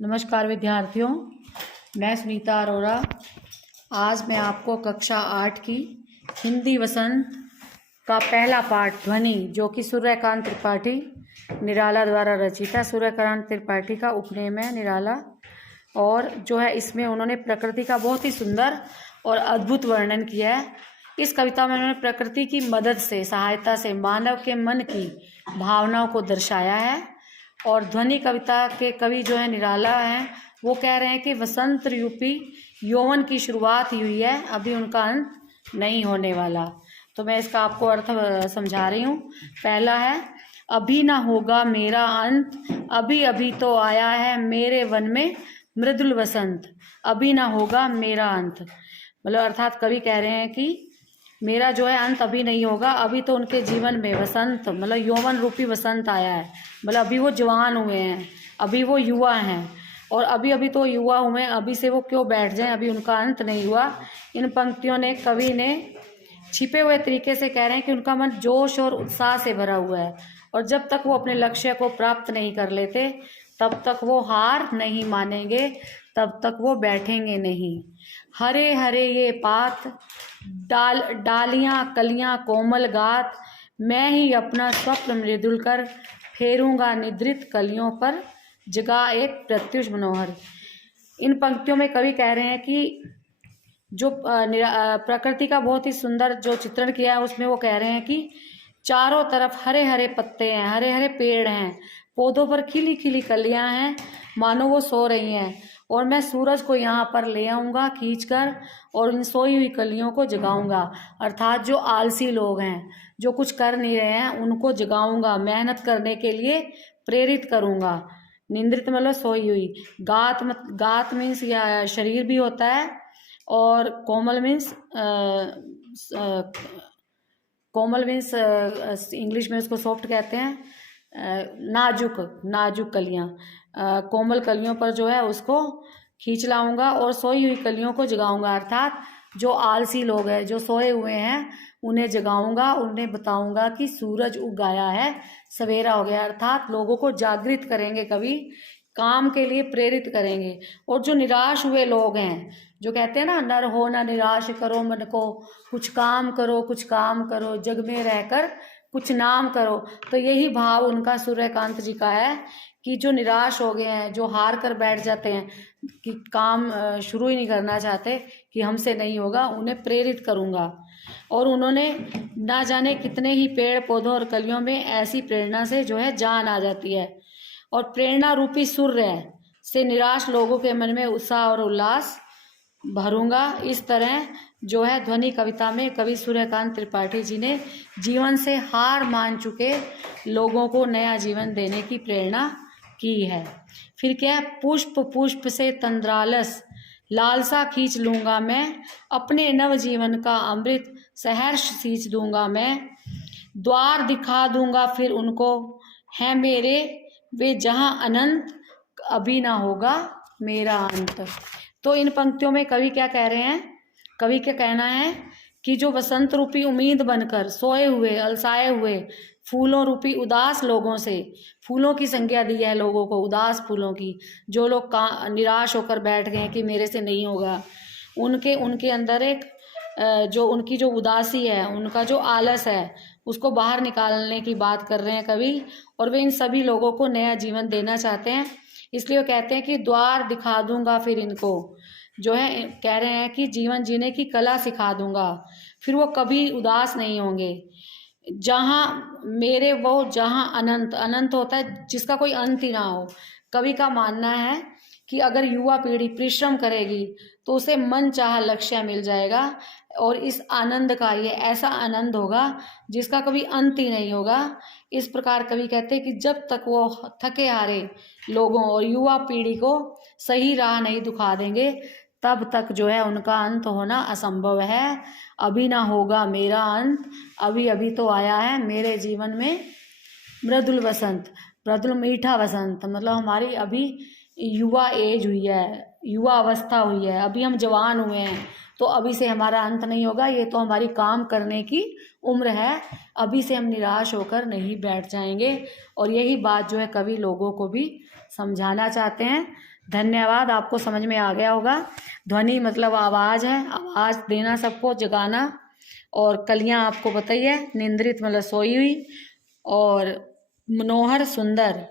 नमस्कार विद्यार्थियों, मैं सुनीता अरोरा। आज मैं आपको कक्षा 8 की हिंदी वसंत का पहला पाठ ध्वनि, जो कि सूर्यकांत त्रिपाठी निराला द्वारा रचित है। सूर्यकांत त्रिपाठी का उपनेम है निराला, और जो है इसमें उन्होंने प्रकृति का बहुत ही सुंदर और अद्भुत वर्णन किया है। इस कविता में उन्होंने प्रकृति की मदद से, सहायता से मानव के मन की भावनाओं को दर्शाया है। और ध्वनि कविता के कवि जो है निराला हैं, वो कह रहे हैं कि वसंत रूपी यौवन की शुरुआत ही हुई है, अभी उनका अंत नहीं होने वाला। तो मैं इसका आपको अर्थ समझा रही हूँ। पहला है, अभी ना होगा मेरा अंत, अभी अभी तो आया है मेरे वन में मृदुल वसंत। अभी ना होगा मेरा अंत, मतलब अर्थात कवि कह रहे हैं कि मेरा जो है अंत अभी नहीं होगा। अभी तो उनके जीवन में वसंत, मतलब यौवन रूपी वसंत आया है, मतलब अभी वो जवान हुए हैं, अभी वो युवा हैं, और अभी अभी तो युवा हुए हैं, अभी से वो क्यों बैठ जाएं, अभी उनका अंत नहीं हुआ। इन पंक्तियों ने कवि ने छिपे हुए तरीके से कह रहे हैं कि उनका मन जोश और उत्साह से भरा हुआ है, और जब तक वो अपने लक्ष्य को प्राप्त नहीं कर लेते तब तक वो हार नहीं मानेंगे, तब तक वो बैठेंगे नहीं। हरे हरे ये पात, डालियां कलियां कोमल गात, मैं ही अपना स्वप्न मृदुल कर फेरूंगा निद्रित कलियों पर, जगा एक प्रत्युष मनोहर। इन पंक्तियों में कवि कह रहे हैं कि जो प्रकृति का बहुत ही सुंदर जो चित्रण किया है, उसमें वो कह रहे हैं कि चारों तरफ हरे हरे पत्ते हैं, हरे हरे पेड़ हैं, पौधों पर खिली खिली कलियां हैं, मानो वो सो रही हैं, और मैं सूरज को यहाँ पर ले आऊँगा खींचकर, और इन सोई हुई कलियों को जगाऊंगा। अर्थात जो आलसी लोग हैं, जो कुछ कर नहीं रहे हैं, उनको जगाऊंगा, मेहनत करने के लिए प्रेरित करूंगा। निंद्रित मतलब सोई हुई। गात मीन्स या शरीर भी होता है, और कोमल मीन्स इंग्लिश में उसको सॉफ्ट कहते हैं, नाजुक कलियां। कोमल कलियों पर जो है उसको खींच लाऊंगा, और सोई हुई कलियों को जगाऊंगा। अर्थात जो आलसी लोग हैं, जो सोए हुए हैं, उन्हें जगाऊंगा, उन्हें बताऊंगा कि सूरज उग आया है, सवेरा हो गया। अर्थात लोगों को जागृत करेंगे, कवि काम के लिए प्रेरित करेंगे। और जो निराश हुए लोग हैं, जो कहते हैं ना, नर हो ना निराश करो मन को, कुछ काम करो, जग में रहकर कुछ नाम करो। तो यही भाव उनका सूर्यकांत जी का है कि जो निराश हो गए हैं, जो हार कर बैठ जाते हैं, कि काम शुरू ही नहीं करना चाहते, कि हमसे नहीं होगा, उन्हें प्रेरित करूंगा। और उन्होंने ना जाने कितने ही पेड़ पौधों और कलियों में ऐसी प्रेरणा से जो है जान आ जाती है, और प्रेरणा रूपी सूर्य से निराश लोगों के मन में उत्साह और उल्लास भरूंगा। इस तरह जो है ध्वनि कविता में कवि सूर्यकांत त्रिपाठी जी ने जीवन से हार मान चुके लोगों को नया जीवन देने की प्रेरणा की है। फिर क्या है, पुष्प पुष्प से तंद्रालस लालसा खींच लूंगा मैं, अपने नव जीवन का अमृत सहर्ष सींच दूंगा मैं, द्वार दिखा दूंगा फिर उनको है मेरे वे जहां अनंत, अभी ना होगा मेरा अंत। तो इन पंक्तियों में कवि क्या कह रहे हैं, कवि क्या कहना है कि जो वसंत रूपी उम्मीद बनकर सोए हुए, अलसाए हुए फूलों रूपी उदास लोगों से, फूलों की संज्ञा दी है लोगों को, उदास फूलों की, जो लोग निराश होकर बैठ गए कि मेरे से नहीं होगा, उनके अंदर एक जो उनकी जो उदासी है, उनका जो आलस है, उसको बाहर निकालने की बात कर रहे हैं कवि। और वे इन सभी लोगों को नया जीवन देना चाहते हैं, इसलिए वो कहते हैं कि द्वार दिखा दूंगा फिर इनको, जो है कह रहे हैं कि जीवन जीने की कला सिखा दूंगा, फिर वो कभी उदास नहीं होंगे। जहां मेरे वो जहां अनंत, अनंत होता है जिसका कोई अंत ही ना हो। कवि का मानना है कि अगर युवा पीढ़ी परिश्रम करेगी तो उसे मन चाहा लक्ष्य मिल जाएगा, और इस आनंद का ये ऐसा आनंद होगा जिसका कभी अंत ही नहीं होगा। इस प्रकार कवि कहते हैं कि जब तक वो थके हारे लोगों और युवा पीढ़ी को सही राह नहीं दिखा देंगे, तब तक जो है उनका अंत होना असंभव है। अभी ना होगा मेरा अंत, अभी अभी तो आया है मेरे जीवन में मृदुल वसंत। मृदुल मीठा वसंत, मतलब हमारी अभी युवा एज हुई है, युवा अवस्था हुई है, अभी हम जवान हुए हैं, तो अभी से हमारा अंत नहीं होगा, ये तो हमारी काम करने की उम्र है, अभी से हम निराश होकर नहीं बैठ जाएंगे। और यही बात जो है कवि लोगों को भी समझाना चाहते हैं, धन्यवाद, आपको समझ में आ गया होगा। ध्वनि मतलब आवाज़ है, आवाज़ देना, सबको जगाना। और कलियां आपको बताइए, निंद्रित मतलब सोई हुई, और मनोहर सुंदर